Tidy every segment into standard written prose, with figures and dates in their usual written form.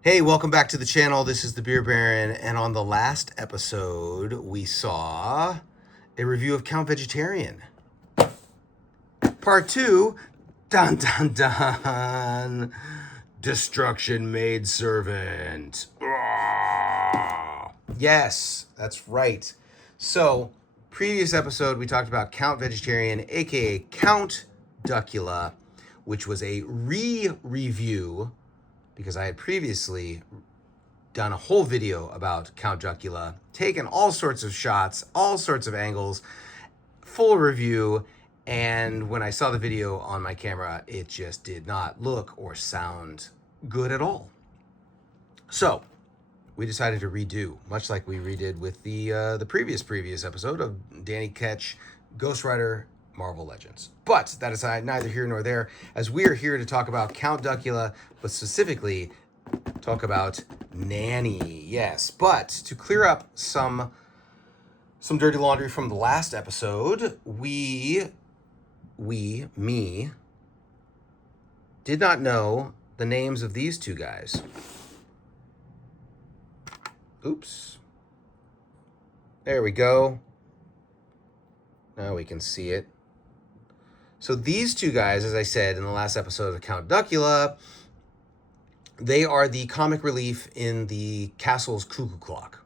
Hey, welcome back to the channel. This is the Beer Baron, and on the last episode, we saw a review of Count Vegetarian. Part 2, dun dun dun, Destruction Maid Servant. Yes, that's right. So, previous episode, we talked about Count Vegetarian, aka Count Duckula, which was a re-review because I had previously done a whole video about Count Duckula, taken all sorts of shots, all sorts of angles, full review, and when I saw the video on my camera, it just did not look or sound good at all. So we decided to redo, much like we redid with the previous episode of Danny Ketch, Ghost Rider, Marvel Legends. But that aside, neither here nor there, as we are here to talk about Count Duckula, but specifically talk about Nanny. Yes, but to clear up some dirty laundry from the last episode, me, did not know the names of these two guys. Oops. There we go. Now we can see it. So these two guys, as I said in the last episode of Count Duckula, they are the comic relief in the castle's cuckoo clock.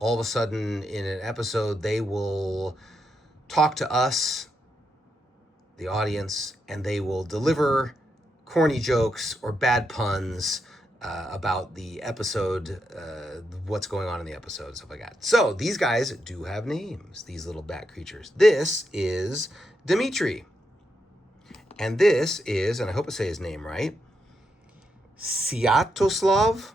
All of a sudden, in an episode, they will talk to us, the audience, and they will deliver corny jokes or bad puns about the episode, what's going on in the episode, stuff like that. So these guys do have names, these little bat creatures. This is Dimitri. And this is, and I hope I say his name right, Sviatoslav.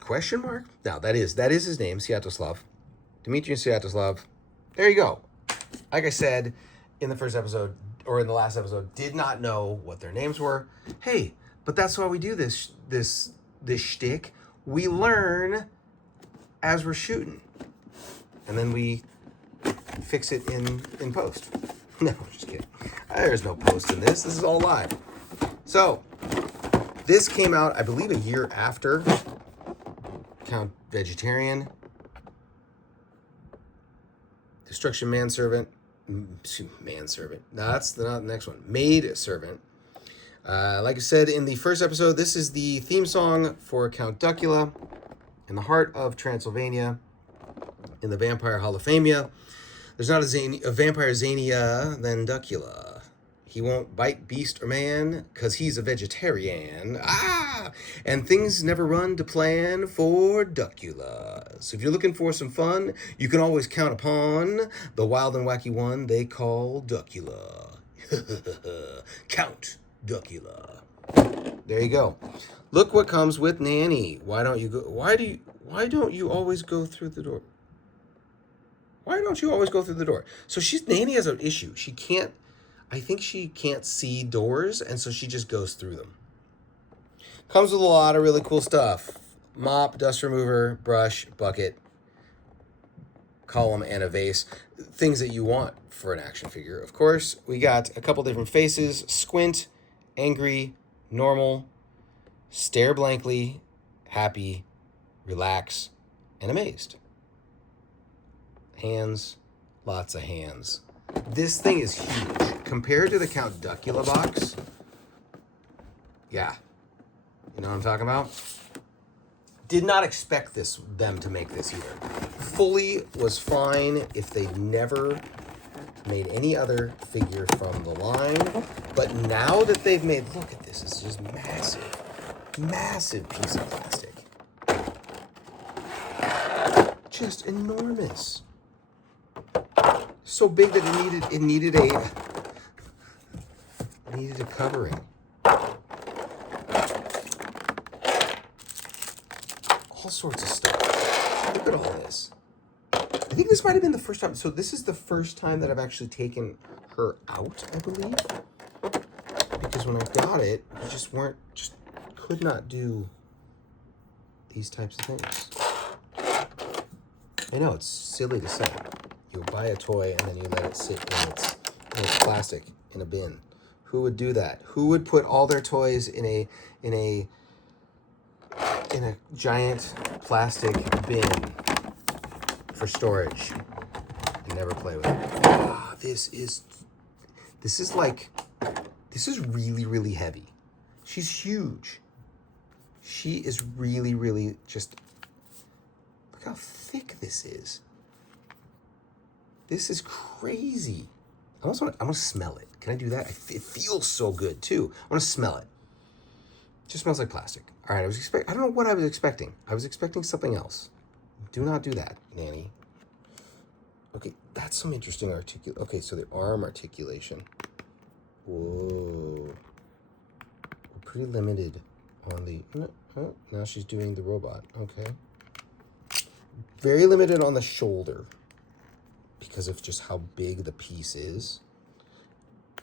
Question mark? No, that is his name, Sviatoslav. Dmitry and Sviatoslav. There you go. Like I said in the first episode, or in the last episode, did not know what their names were. Hey, but that's why we do this shtick. We learn as we're shooting, and then we fix it in post. No, just kidding. There's no post in this. This is all live. So this came out, I believe, a year after Count Vegetarian. Destruction Manservant. Manservant. No, that's not the next one. Maid Servant. Like I said in the first episode, this is the theme song for Count Duckula in the heart of Transylvania in the Vampire Hall of Famia. There's not a vampire zanier than Duckula. He won't bite beast or man, 'cause he's a vegetarian. And things never run to plan for Duckula. So if you're looking for some fun, you can always count upon the wild and wacky one they call Duckula. Count Duckula. There you go. Look what comes with Nanny. Why don't you always go through the door? Why don't you always go through the door? So Nanny has an issue. I think she can't see doors, and so she just goes through them. Comes with a lot of really cool stuff. Mop, dust remover, brush, bucket, column, and a vase. Things that you want for an action figure. Of course, we got a couple different faces. Squint, angry, normal, stare blankly, happy, relax, and amazed. Hands, lots of hands. This thing is huge. Compared to the Count Duckula box, yeah. You know what I'm talking about? Did not expect them to make this either. Fully was fine if they never made any other figure from the line. But now that they've made, look at this, it's just massive. Massive piece of plastic. Just enormous. So big that it needed a covering. All sorts of stuff. Look at all this. I think this might have been the first time. So this is the first time that I've actually taken her out, I believe. Because when I got it, you could not do these types of things. I know, it's silly to say. You buy a toy and then you let it sit in its plastic in a bin Who would do that? Who would put all their toys in a giant plastic bin for storage and never play with it? Ah, this is really, really heavy. She's huge. She is really, really just, look how thick this is. This is crazy. I want to smell it. Can I do that? It feels so good too. I want to smell it. It just smells like plastic. All right, I don't know what I was expecting. I was expecting something else. Do not do that, Nanny. Okay, that's some interesting okay, so the arm articulation. Whoa. We're pretty limited on the, now she's doing the robot, okay. Very limited on the shoulder because of just how big the piece is.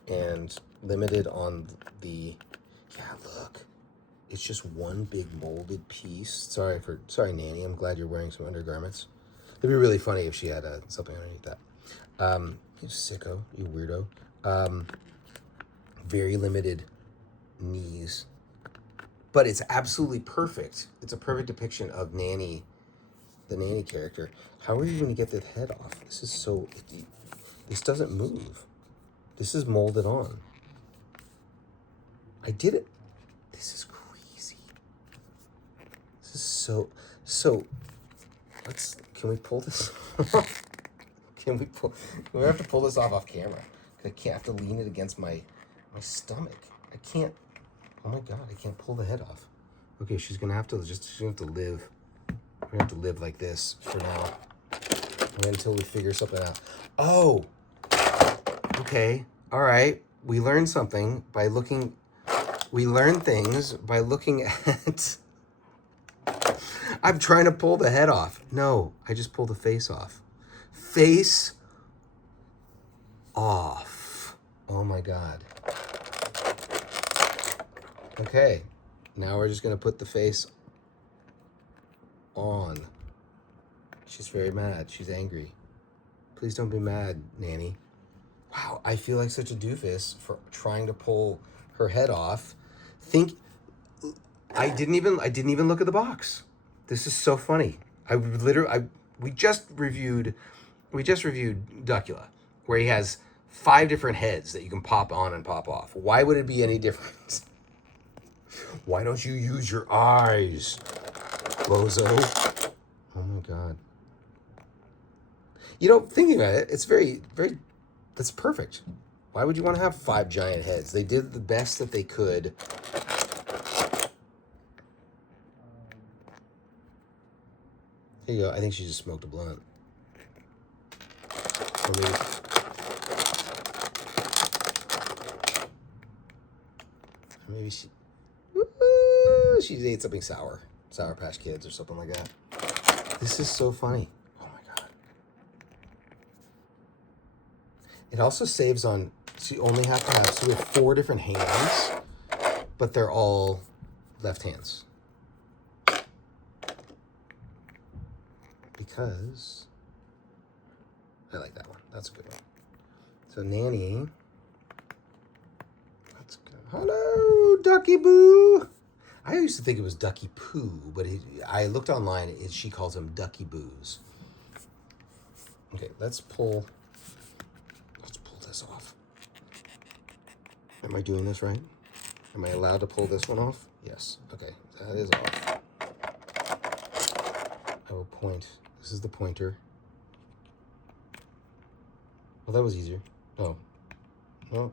And limited on the, yeah, look. It's just one big molded piece. Sorry, Nanny. I'm glad you're wearing some undergarments. It'd be really funny if she had something underneath that. You sicko, you weirdo. Very limited knees. But it's absolutely perfect. It's a perfect depiction of Nanny, the Nanny character. How are you going to get the head off? This is so... This doesn't move. This is molded on. I did it. This is crazy. This is so... Can we pull this off? We have to pull this off camera. I have to lean it against my stomach. I can't, oh my God, I can't pull the head off. Okay, she's gonna have to live. We're gonna have to live like this for now. Until we figure something out. Oh, okay, all right. We learned something by looking, we learn things by looking at, I'm trying to pull the head off. No, I just pulled the face off. Face off. Oh my God. Okay, now we're just gonna put the face on. She's very mad, she's angry. Please don't be mad, Nanny. Wow, I feel like such a doofus for trying to pull her head off. I didn't even look at the box. This is so funny. We just reviewed Duckula, where he has 5 different heads that you can pop on and pop off. Why would it be any different? Why don't you use your eyes, bozo? Oh my God. You know, thinking about it, it's very, very, that's perfect. Why would you want to have 5 giant heads? They did the best that they could. Here you go. I think she just smoked a blunt. Or maybe she ate something sour. Sour Patch Kids or something like that. This is so funny. Oh my God. It also saves on, so you only have to have, so we have 4 different hands, but they're all left hands. Because I like that one. That's a good one. So Nanny, let's go. Hello, Ducky Boo. I used to think it was Ducky Poo, but I looked online. She calls him Ducky Boos. Okay, let's pull this off. Am I doing this right? Am I allowed to pull this one off? Yes. Okay, that is off. I will point. This is the pointer. Well, that was easier. Oh. Well.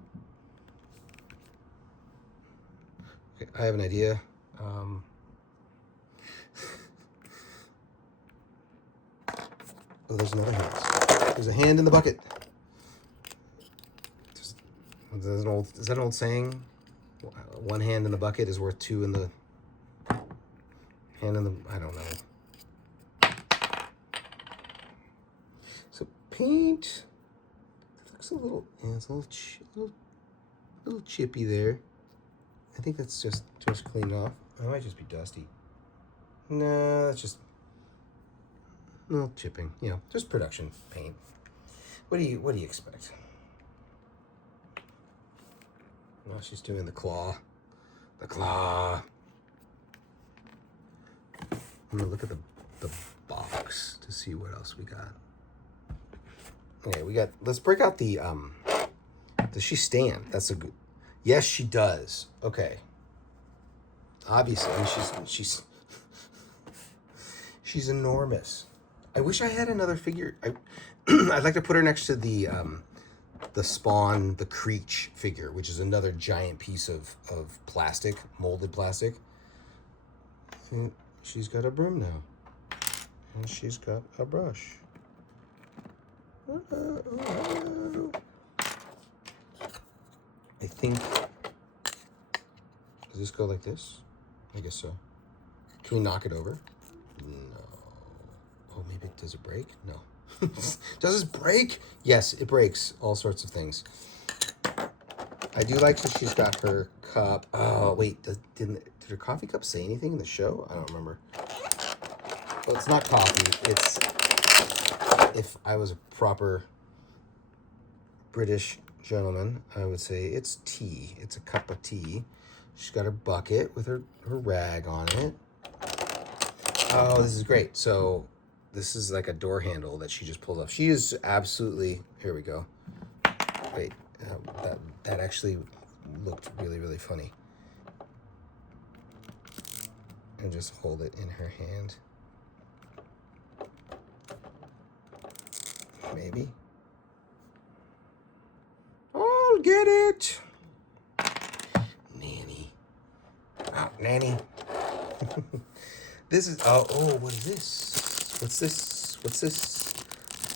Okay, I have an idea. Oh, there's another hand. There's a hand in the bucket. Is that an old saying? 1 hand in the bucket is worth 2 in the hand in the, I don't know. So paint. It looks a little, yeah, it's a little chippy there. I think that's just cleaned off. It might just be dusty. No, that's just a little chipping. You know, just production paint. What do you expect? Now she's doing the claw. The claw. I'm gonna look at the box to see what else we got. Okay, we got. Let's break out the. Does she stand? That's a good. Yes, she does. Okay. Obviously, I mean, she's enormous. I wish I had another figure. I'd like to put her next to the Spawn, the Creech figure, which is another giant piece of plastic, molded plastic. And she's got a broom now. And she's got a brush. I think, does this go like this? I guess so. Can we knock it over? No. Oh, maybe does it break? No. Does it break? Yes, it breaks. All sorts of things. I do like that she's got her cup. Oh, wait. Did her coffee cup say anything in the show? I don't remember. Well, it's not coffee. It's, if I was a proper British gentleman, I would say it's tea. It's a cup of tea. She's got her bucket with her rag on it. Oh, this is great. So this is like a door handle that she just pulled off. She is absolutely, here we go. Wait, that actually looked really, really funny. And just hold it in her hand. Maybe. I'll get it. Nanny. Oh, Nanny. This is, oh, what is this? What's this? What's this?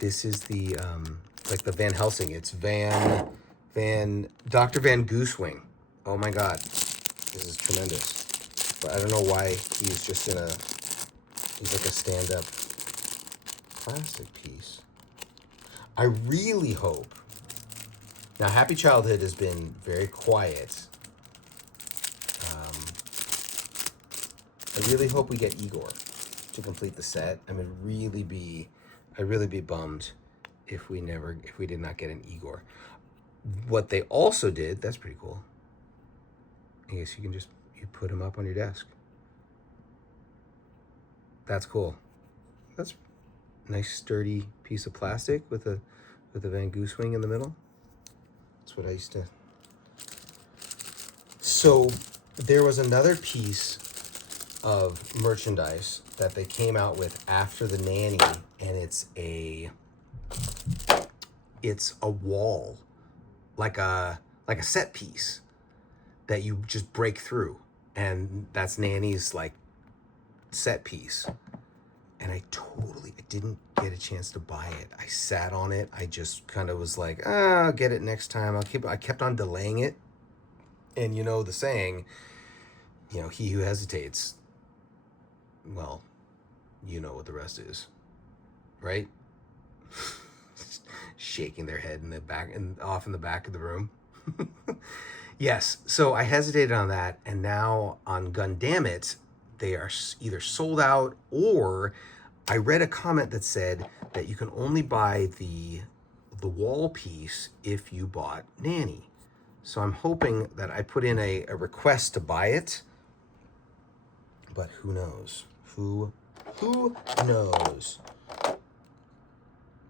This is the, like the Van Helsing. It's Dr. Van Goosewing. Oh my God. This is tremendous. But I don't know why he's just in he's like a stand-up plastic piece. I really hope, now Happy Childhood has been very quiet. I really hope we get Igor to complete the set. I'd really be bummed if we did not get an Igor. What they also did, that's pretty cool. I guess you put him up on your desk. That's cool. That's a nice sturdy piece of plastic with a Van Goosewing in the middle. That's what I used to. So there was another piece of merchandise that they came out with after the Nanny, and it's a wall, like a set piece that you just break through, and that's Nanny's like set piece. And I didn't get a chance to buy it. I sat on it. I just kind of was like, I'll get it next time. I kept on delaying it. And you know the saying, he who hesitates, well, you know what the rest is, right? Shaking their head in the back and off in the back of the room. Yes, so I hesitated on that, and now on Gundammit, they are either sold out, or I read a comment that said that you can only buy the wall piece if you bought Nanny. So I'm hoping that I put in a request to buy it, but who knows? Who knows?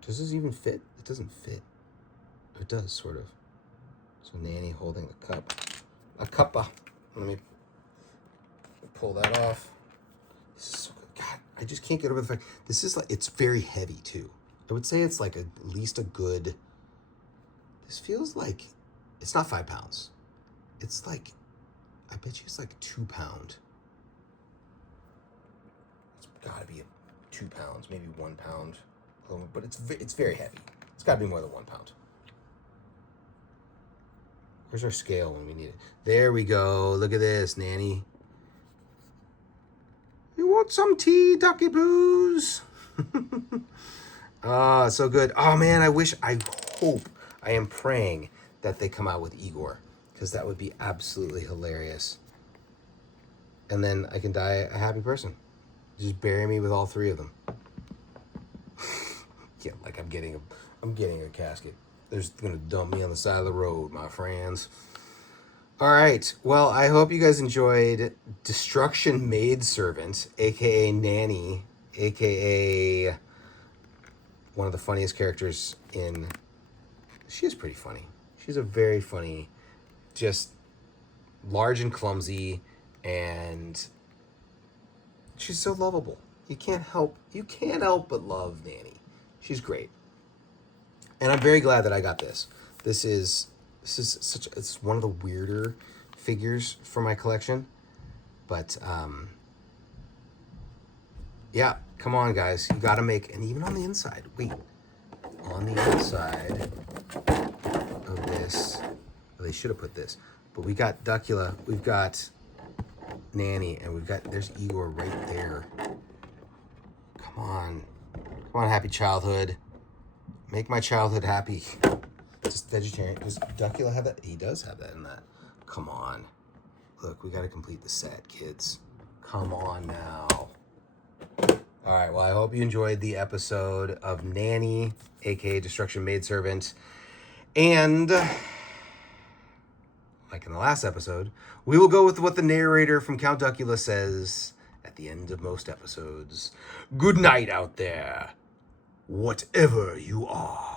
Does this even fit? It doesn't fit. It does, sort of. So Nanny holding a cup. A cuppa. Let me pull that off. This is so good. God, I just can't get over the fact. This is like, it's very heavy too. I would say it's like at least a good, this feels like, it's not 5 pounds. It's like, I bet you it's like 2 pounds. It's gotta be 2 pounds, maybe 1 pound. But it's very heavy. It's gotta be more than 1 pound. Where's our scale when we need it? There we go. Look at this, Nanny. You want some tea, Ducky Boos? Ah, so good. Oh man, I hope, I am praying that they come out with Igor, because that would be absolutely hilarious. And then I can die a happy person. Just bury me with all 3 of them. Yeah, like I'm getting a casket. They're just gonna dump me on the side of the road, my friends. All right. Well, I hope you guys enjoyed Destruction Maid Servant, aka Nanny, aka one of the funniest characters in. She is pretty funny. She's a very funny, just large and clumsy, and she's so lovable. You can't help but love Nanny. She's great. And I'm very glad that I got this. It's one of the weirder figures for my collection. But yeah, come on guys. You gotta make, and even on the inside. Wait. On the inside of this, well, they should have put this. But we got Duckula, we've got Nanny, and there's Igor right there. Come on. Come on, happy childhood. Make my childhood happy. Just vegetarian. Does Duckula have that? He does have that in that. Come on. Look, we got to complete the set, kids. Come on now. All right, well, I hope you enjoyed the episode of Nanny, aka Destruction Maidservant. And, like in the last episode, we will go with what the narrator from Count Duckula says at the end of most episodes. Good night out there, whatever you are.